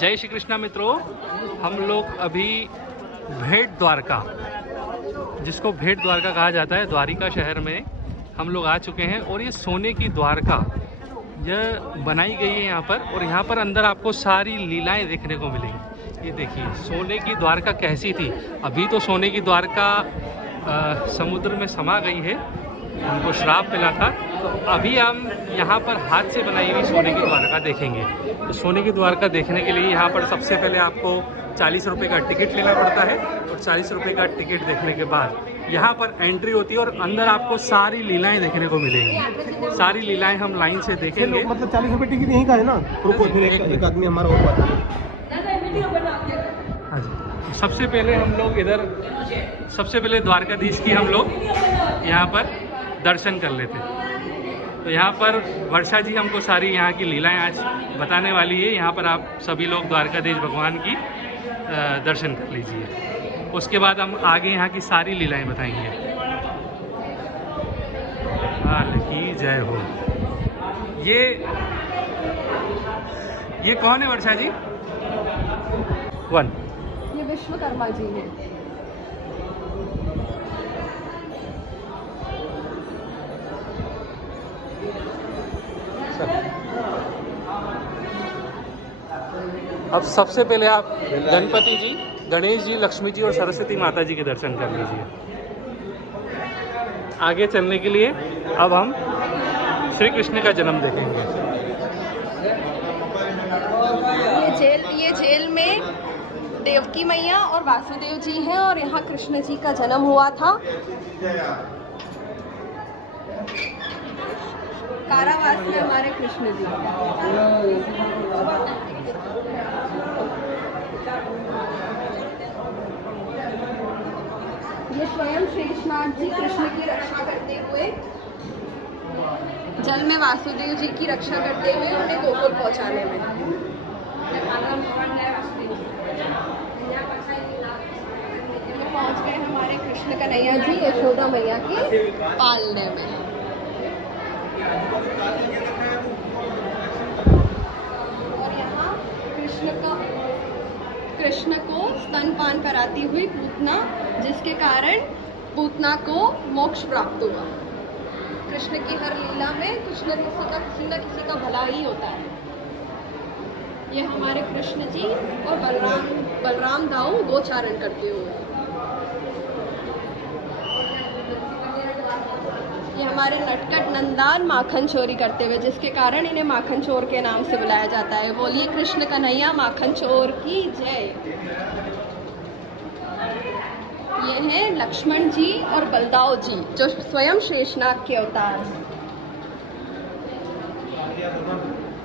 जय श्री कृष्णा मित्रों, हम लोग अभी भेट द्वारका, जिसको भेट द्वारका कहा जाता है, द्वारिका शहर में हम लोग आ चुके हैं। और ये सोने की द्वारका यह बनाई गई है यहाँ पर, और यहाँ पर अंदर आपको सारी लीलाएं देखने को मिलेंगी। ये देखिए सोने की द्वारका कैसी थी। अभी तो सोने की द्वारका समुद्र में समा गई है, उनको श्राप मिला था। तो अभी हम यहाँ पर हाथ से बनाई हुई सोने की द्वारका देखेंगे। तो सोने की द्वारका देखने के लिए यहाँ पर सबसे पहले आपको 40 रुपये का टिकट लेना पड़ता है, और 40 रुपये का टिकट देखने के बाद यहाँ पर एंट्री होती है, और अंदर आपको सारी लीलाएं देखने को मिलेंगी। सारी लीलाएं हम लाइन से देखेंगे। मतलब 40 रुपये टिकट यहीं का है ना? रुको, फिर एक आदमी हमारा और बात है। हाँ जी, सबसे पहले हम लोग इधर, सबसे पहले द्वारकाधीश की हम लोग यहाँ पर दर्शन कर लेते हैं। तो यहाँ पर वर्षा जी हमको सारी यहाँ की लीलाएं आज बताने वाली है। यहाँ पर आप सभी लोग द्वारकाधीश भगवान की दर्शन कर लीजिए। उसके बाद हम आगे यहाँ की सारी लीलाएं बताएंगे। हाल की जय हो। ये कौन है वर्षा जी? ये विश्वकर्मा जी हैं। अब सबसे पहले आप गणपति जी, गणेश जी, लक्ष्मी जी और सरस्वती माता जी के दर्शन कर लीजिए। आगे चलने के लिए अब हम श्री कृष्ण का जन्म देखेंगे। ये जेल में देवकी मैया और वासुदेव जी हैं, और यहाँ कृष्ण जी का जन्म हुआ था। कारावास में हमारे कृष्ण जी। ये स्वयं शेषनाग जी कृष्ण की रक्षा करते हुए, जल में वासुदेव जी की रक्षा करते हुए उन्हें गोकुल पहुंचाने में। पहुंच गए हमारे कृष्ण कन्हैया जी यशोदा मैया के पालने में। और यहाँ कृष्ण को स्तनपान कराती हुई पूतना, जिसके कारण पूतना को मोक्ष प्राप्त हुआ। कृष्ण की हर लीला में कुछ न किसी का भला ही होता है। ये हमारे कृष्ण जी और बलराम दाऊ गोचारण करते हुए। ये हमारे नटखट नंदान माखन चोरी करते हुए, जिसके कारण इन्हें माखन चोर के नाम से बुलाया जाता है। बोलिए कृष्ण कन्हैया माखन चोर की जय। ये हैं लक्ष्मण जी और बलदाव जी, जो स्वयं शेषनाग के अवतार हैं।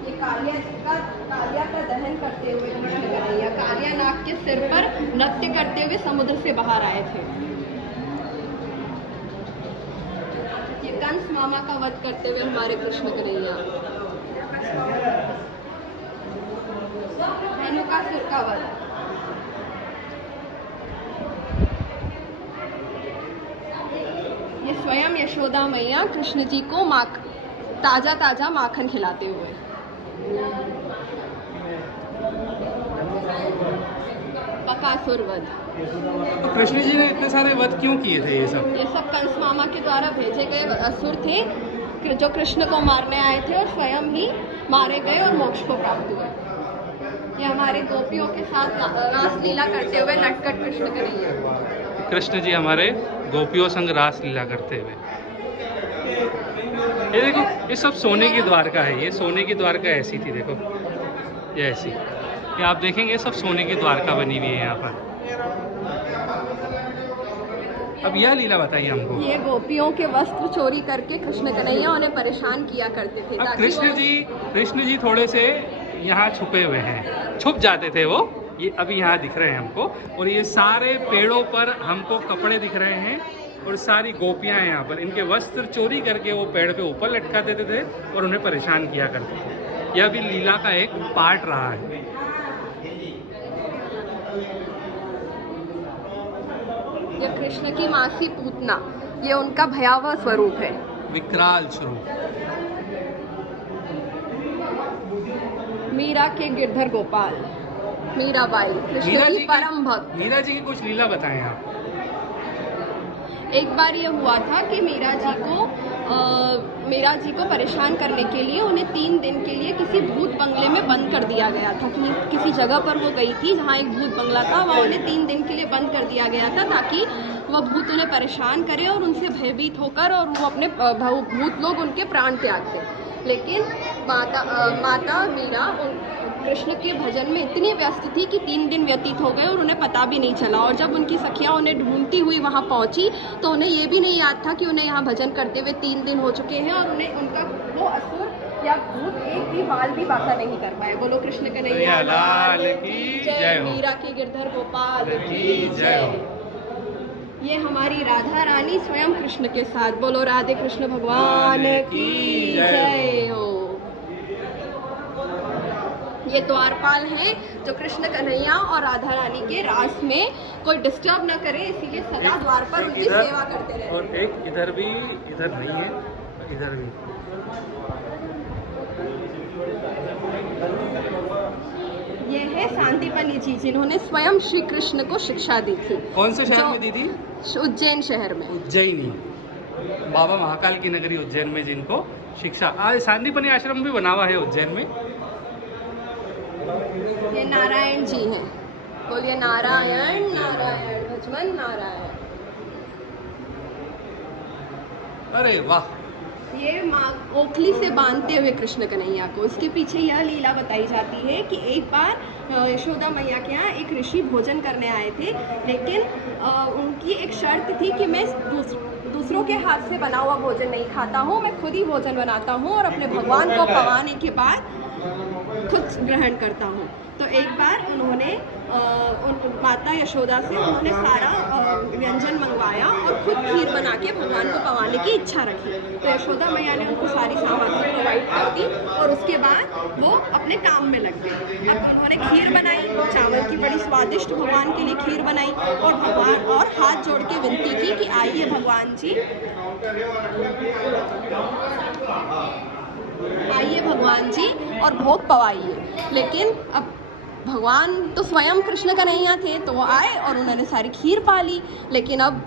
ये कालिया का दहन करते हुए कृष्ण कन्हैया कालिया नाग के सिर पर नृत्य करते हुए समुद्र से बाहर आए थे। ये कंस मामा का वध करते हुए हमारे कृष्ण कन्हैया। धेनुकासुर का वध। ये स्वयं यशोदा मैया कृष्ण जी को ताजा माखन खिलाते हुए। बकासुर वध। तो कृष्ण जी ने इतने सारे वध क्यों किए थे? ये सब कंस मामा के द्वारा भेजे गए असुर थे, जो कृष्ण को मारने आए थे और स्वयं ही मारे गए और मोक्ष को प्राप्त हुए। ये हमारे गोपियों के साथ रास लीला करते हुए नटखट कृष्ण कन्हैया। कृष्ण जी हमारे गोपियों संग रास लीला करते हुए। ये देखो, ये सब सोने की द्वारका है। ये सोने की द्वारका ऐसी थी, देखो ये ऐसी। ये आप देखेंगे सब सोने की द्वारका बनी हुई है यहाँ पर। अब यह लीला बताइए हमको। ये गोपियों के वस्त्र चोरी करके कृष्ण कन्हैया उन्हें परेशान किया करते थे। अब कृष्ण जी थोड़े से यहाँ छुपे हुए हैं, छुप जाते थे वो। ये अभी यहाँ दिख रहे हैं हमको, और ये सारे पेड़ों पर हमको कपड़े दिख रहे हैं, और सारी गोपियाँ हैं यहाँ पर। इनके वस्त्र चोरी करके वो पेड़ पे ऊपर लटका देते थे और उन्हें परेशान किया करते थे। यह भी लीला का एक पार्ट रहा है। ये कृष्ण की मासी पूतना, ये उनका भयावह स्वरूप है, विकराल स्वरूप। मीरा के गिरधर गोपाल। मीराबाई कृष्ण मीरा की जी परम भक्त। मीरा जी की कुछ लीला बताएं आप। एक बार ये हुआ था कि मीरा जी को परेशान करने के लिए उन्हें 3 दिन के लिए किसी भूत बंगले में बंद कर दिया गया था। किसी जगह पर वो गई थी जहाँ एक भूत बंगला था, वहाँ उन्हें 3 दिन के लिए बंद कर दिया गया था ताकि वह भूत उन्हें परेशान करे और उनसे भयभीत होकर और वो अपने भूत लोग उनके प्राण त्याग दें। लेकिन माता मीरा कृष्ण के भजन में इतनी व्यस्त थी कि 3 दिन व्यतीत हो गए और उन्हें पता भी नहीं चला। और जब उनकी सखियाँ उन्हें ढूंढती हुई वहाँ पहुँची तो उन्हें ये भी नहीं याद था कि उन्हें यहाँ भजन करते हुए 3 दिन हो चुके हैं और उन्हें उनका वो असुर या भूत एक भी बाल भी बाका नहीं कर पाए। बोलो कृष्ण कन्हैया लाल की जय, मीरा के गिरधर गोपाल की जय। ये हमारी राधा रानी स्वयं कृष्ण के साथ। बोलो राधे कृष्ण भगवान की जय हो। ये द्वारपाल हैं जो कृष्ण कन्हैया और राधा रानी के रास में कोई डिस्टर्ब न करे, इसीलिए सदा द्वार पर उनकी सेवा करते रहे। और एक इधर भी, इधर नहीं है, इधर भी। ये है सांदीपनी जी जिन्होंने स्वयं श्री कृष्ण को शिक्षा दी थी। कौन से शहर में दी थी? उज्जैन शहर में। उज्जैनी, बाबा महाकाल की नगरी उज्जैन में जिनको शिक्षा। आज सांदीपनी आश्रम भी बना हुआ है उज्जैन में। ये नारायण जी हैं। बोलिए नारायण नारायण भजमन नारायण। अरे वाह। ये माँ ओखली से बांधते हुए कृष्ण कन्हैया को। इसके पीछे यह लीला बताई जाती है कि एक बार यशोदा मैया के यहाँ एक ऋषि भोजन करने आए थे, लेकिन उनकी एक शर्त थी कि मैं दूसरों के हाथ से बना हुआ भोजन नहीं खाता हूँ, मैं खुद ही भोजन बनाता हूँ और अपने भगवान को पवाने के बाद खुद ग्रहण करता हूँ। तो एक बार उन्होंने माता यशोदा से उन्होंने सारा व्यंजन मंगवाया और खुद खीर बना के भगवान को पवाने की इच्छा रखी। तो यशोदा मैया ने उनको सारी सामग्री प्रोवाइड कर दी और उसके बाद वो अपने काम में लग गए। अब उन्होंने खीर बनाई, चावल की बड़ी स्वादिष्ट भगवान के लिए खीर बनाई और भगवान और हाथ जोड़ के विनती की कि आइए भगवान जी, आइए भगवान जी और भोग पवाइए। लेकिन अब भगवान तो स्वयं कृष्ण कन्हैया थे तो वो आए और उन्होंने सारी खीर पा ली। लेकिन अब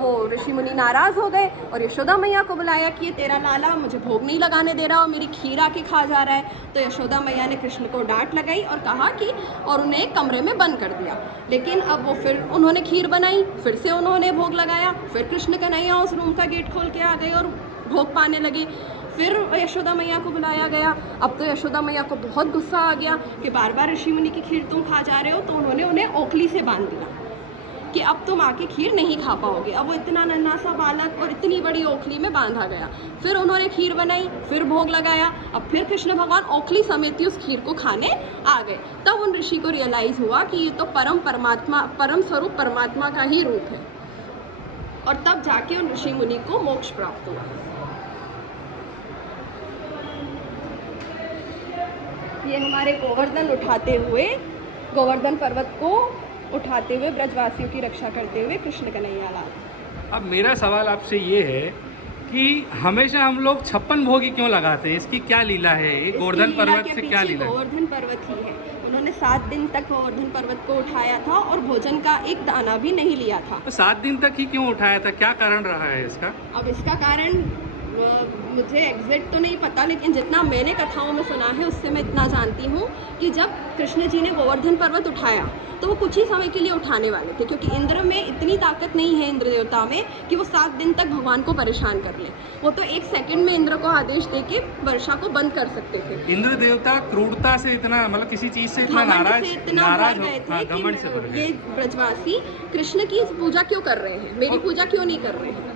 वो ऋषि मुनि नाराज़ हो गए और यशोदा मैया को बुलाया कि ये तेरा लाला मुझे भोग नहीं लगाने दे रहा और मेरी खीर आके खा जा रहा है। तो यशोदा मैया ने कृष्ण को डांट लगाई और कहा कि और उन्हें एक कमरे में बंद कर दिया। लेकिन अब वो फिर उन्होंने खीर बनाई, फिर से उन्होंने भोग लगाया, फिर कृष्ण कन्हैया उस रूम का गेट खोल के आ गए और भोग पाने लगे। फिर यशोदा मैया को बुलाया गया। अब तो यशोदा मैया को बहुत गुस्सा आ गया कि बार बार ऋषि मुनि की खीर तुम खा जा रहे हो। तो उन्होंने उन्हें ओखली से बांध दिया कि अब तुम आके खीर नहीं खा पाओगे। अब वो इतना नन्हा सा बालक और इतनी बड़ी ओखली में बांधा गया। फिर उन्होंने खीर बनाई, फिर भोग लगाया। अब फिर कृष्ण भगवान ओखली समेत ही उस खीर को खाने आ गए। तब उन ऋषि को रियलाइज़ हुआ कि ये तो परम स्वरूप परमात्मा का ही रूप है। और तब जाके उन ऋषि मुनि को मोक्ष प्राप्त हुआ। ये हमारे गोवर्धन गोवर्धन पर्वत को उठाते हुए ब्रजवासियों की रक्षा करते हुए कृष्ण कन्हैया लाल। अब मेरा सवाल आपसे ये है कि हमेशा हम लोग 56 भोगी क्यों लगाते हैं? इसकी क्या लीला है? गोवर्धन पर्वत से क्या लीला है? गोवर्धन पर्वत ही है। उन्होंने 7 दिन तक गोवर्धन पर्वत को उठाया था और भोजन का एक दाना भी नहीं लिया था। तो 7 दिन तक ही क्यों उठाया था? क्या कारण रहा है इसका? अब इसका कारण मुझे एग्जैक्ट तो नहीं पता, लेकिन जितना मैंने कथाओं में सुना है उससे मैं इतना जानती हूँ कि जब कृष्ण जी ने गोवर्धन पर्वत उठाया तो वो कुछ ही समय के लिए उठाने वाले थे, क्योंकि इंद्र में इतनी ताकत नहीं है, इंद्र देवता में, कि वो 7 दिन तक भगवान को परेशान कर ले। वो तो 1 सेकंड में इंद्र को आदेश दे के वर्षा को बंद कर सकते थे। इंद्र देवता क्रूरता से इतना, मतलब किसी चीज से इतना नाराज गए थे कि ये ब्रजवासी कृष्ण की पूजा क्यों कर रहे हैं, मेरी पूजा क्यों नहीं कर रहे हैं।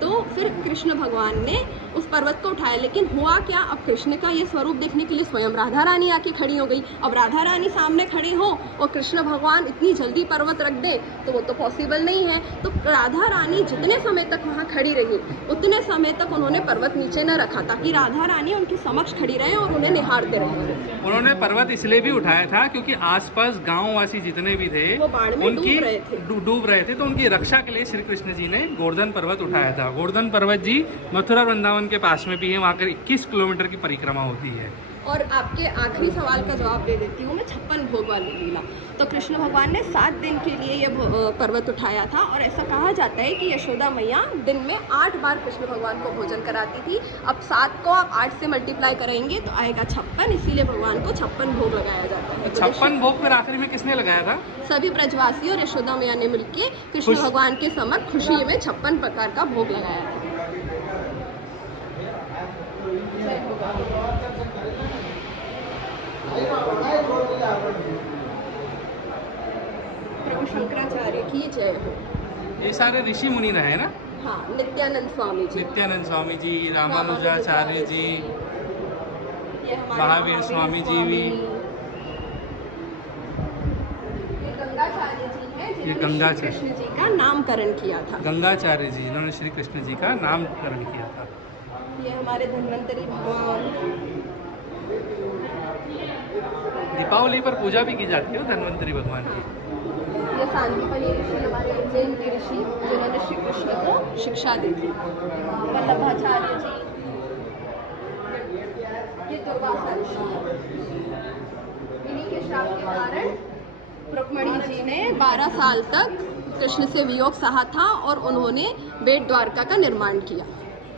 तो फिर कृष्ण भगवान ने उस पर्वत को उठाया। लेकिन हुआ क्या, अब कृष्ण का ये स्वरूप देखने के लिए स्वयं राधा रानी आके खड़ी हो गई। अब राधा रानी सामने खड़ी हो और कृष्ण भगवान इतनी जल्दी पर्वत रख दे तो वो तो पॉसिबल नहीं है। तो राधा रानी जितने समय तक वहाँ खड़ी रही उतने समय तक उन्होंने पर्वत नीचे न रखा, ताकि राधा रानी उनके समक्ष खड़ी रहे और उन्हें निहारते रहे। उन्होंने पर्वत इसलिए भी उठाया था क्योंकि आसपास गाँववासी जितने भी थे वो बाढ़ में डूब रहे थे, तो उनकी रक्षा के लिए श्री कृष्ण जी ने गोवर्धन पर्वत उठाया था। गोवर्धन पर्वत जी मथुरा वृंदावन के पास में भी है, वहाँ कर 21 किलोमीटर की परिक्रमा होती है। और आपके आखिरी सवाल का जवाब दे देती हूँ मैं, 56 भोग वाली लीला। तो कृष्ण भगवान ने 7 दिन के लिए ये पर्वत उठाया था, और ऐसा कहा जाता है कि यशोदा मैया दिन में 8 बार कृष्ण भगवान को भोजन कराती थी। अब 7 को आप 8 से मल्टीप्लाई करेंगे तो आएगा 56, इसीलिए भगवान को 56 भोग लगाया जाता है। 56 भोग फिर आखिरी में किसने लगाया था? सभी ब्रजवासी और यशोदा मैया ने मिलकर कृष्ण भगवान के समक्ष खुशी में 56 प्रकार का भोग लगाया था। प्रभु शंकराचार्य की जय हो। ये सारे ऋषि मुनि रहे ना? हाँ, नित्यानंद स्वामी जी, नित्यानंद स्वामी जी, रामानुजाचार्य जी, ये हमारे महावीर स्वामी जी भी। ये गंगाचार्य जी हैं, ये जिन्होंने गंगाचार्य। श्री कृष्ण जी का नामकरण किया था। गंगाचार्य जी, इन्होंने श्री कृष्ण जी का नामकरण किया था। ये हमारे धन्वंतरी भगवान। दीपावली पर पूजा भी की जाती है धन्वंतरी भगवान की। ये सांदीपनि ऋषि, हमारे उज्जैन के ऋषि, जिन्होंने श्री कृष्ण को शिक्षा दी थी। वल्लभाचार्य जी, ये दुर्वासा ऋषि हैं। इन्हीं के श्राप के कारण रुक्मणी जी ने 12 साल तक कृष्ण से वियोग सहा था, और उन्होंने बेट द्वारका का निर्माण किया।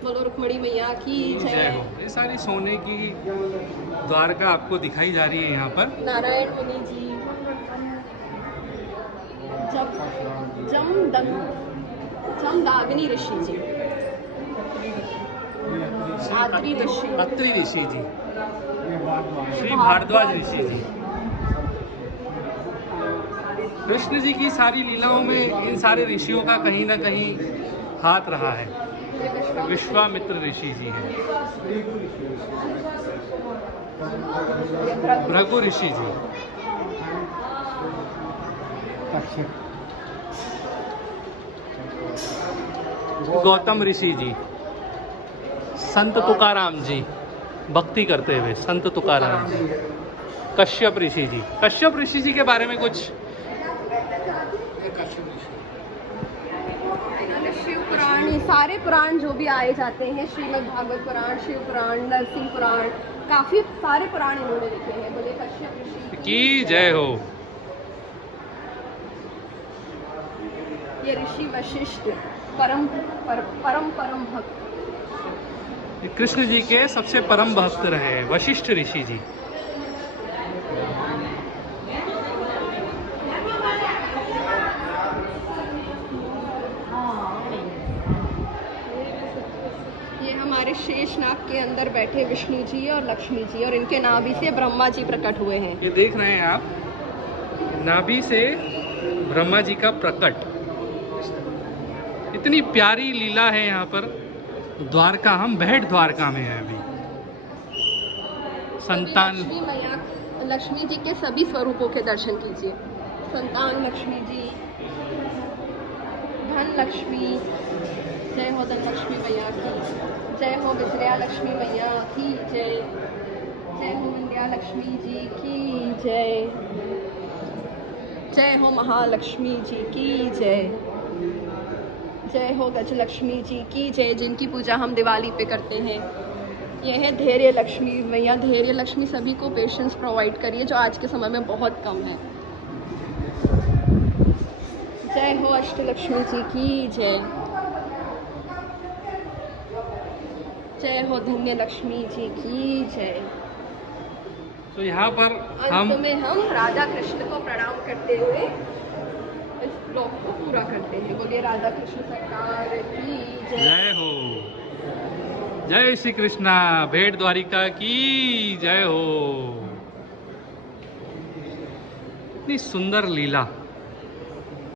बोलो रुक्मणी मैया की जय जय। हो। ये सारी सोने की द्वारका आपको दिखाई जा रही है यहाँ पर। नारायण मुनि जी, जमदाग्नि ऋषि जी, आत्रि ऋषि, अत्रि ऋषि जी, श्री भारद्वाज ऋषि जी। कृष्ण जी की सारी लीलाओं में इन सारे ऋषियों का कहीं ना कहीं हाथ रहा है। विश्वामित्र ऋषि जी हैं, भृगु ऋषि जी, गौतम ऋषि जी, संत तुकाराम जी, भक्ति करते हुए संत तुकाराम जी, कश्यप ऋषि जी। कश्यप ऋषि जी के बारे में कुछ? शिव पुराण, ये सारे पुराण जो भी आए जाते हैं, श्रीमद् भागवत पुराण, शिव पुराण, नरसिंह पुराण, काफी सारे पुराण इन्होंने लिखे हैं। बोले कश्यप ऋषि की जय हो। ये ऋषि वशिष्ठ, परम भक्त, ये कृष्ण जी के सबसे परम भक्त रहे वशिष्ठ ऋषि जी। हमारे शेषनाग के अंदर बैठे विष्णु जी और लक्ष्मी जी, और इनके नाभि से ब्रह्मा जी प्रकट हुए हैं। ये देख रहे हैं आप, नाभि से ब्रह्मा जी का प्रकट। इतनी प्यारी लीला है यहाँ पर। द्वारका, हम भेट द्वारका में हैं अभी। संतान लक्ष्मी मैया, लक्ष्मी जी के सभी स्वरूपों के दर्शन कीजिए। संतान लक्ष्मी जी, धन लक्ष्मी, जय हो धन लक्ष्मी मैया की जय हो। विजया लक्ष्मी मैया की जय। जय हो विंध्या लक्ष्मी जी की जय। जय हो महालक्ष्मी जी की जय। जय हो गजलक्ष्मी जी की जय, जिनकी पूजा हम दिवाली पे करते हैं। यह है धैर्य लक्ष्मी मैया। धैर्य लक्ष्मी सभी को पेशेंस प्रोवाइड करिए, जो आज के समय में बहुत कम है। जय हो अष्टलक्ष्मी जी की जय। जय हो धन्य लक्ष्मी जी की जय। तो यहाँ पर हम अंत में हम राधा कृष्ण को प्रणाम करते हुए इस ब्लॉग को पूरा करते हैं। बोलिए राधा कृष्ण सरकार की जय। जय हो। जय श्री कृष्णा। भेट द्वारिका की जय हो। इतनी सुंदर लीला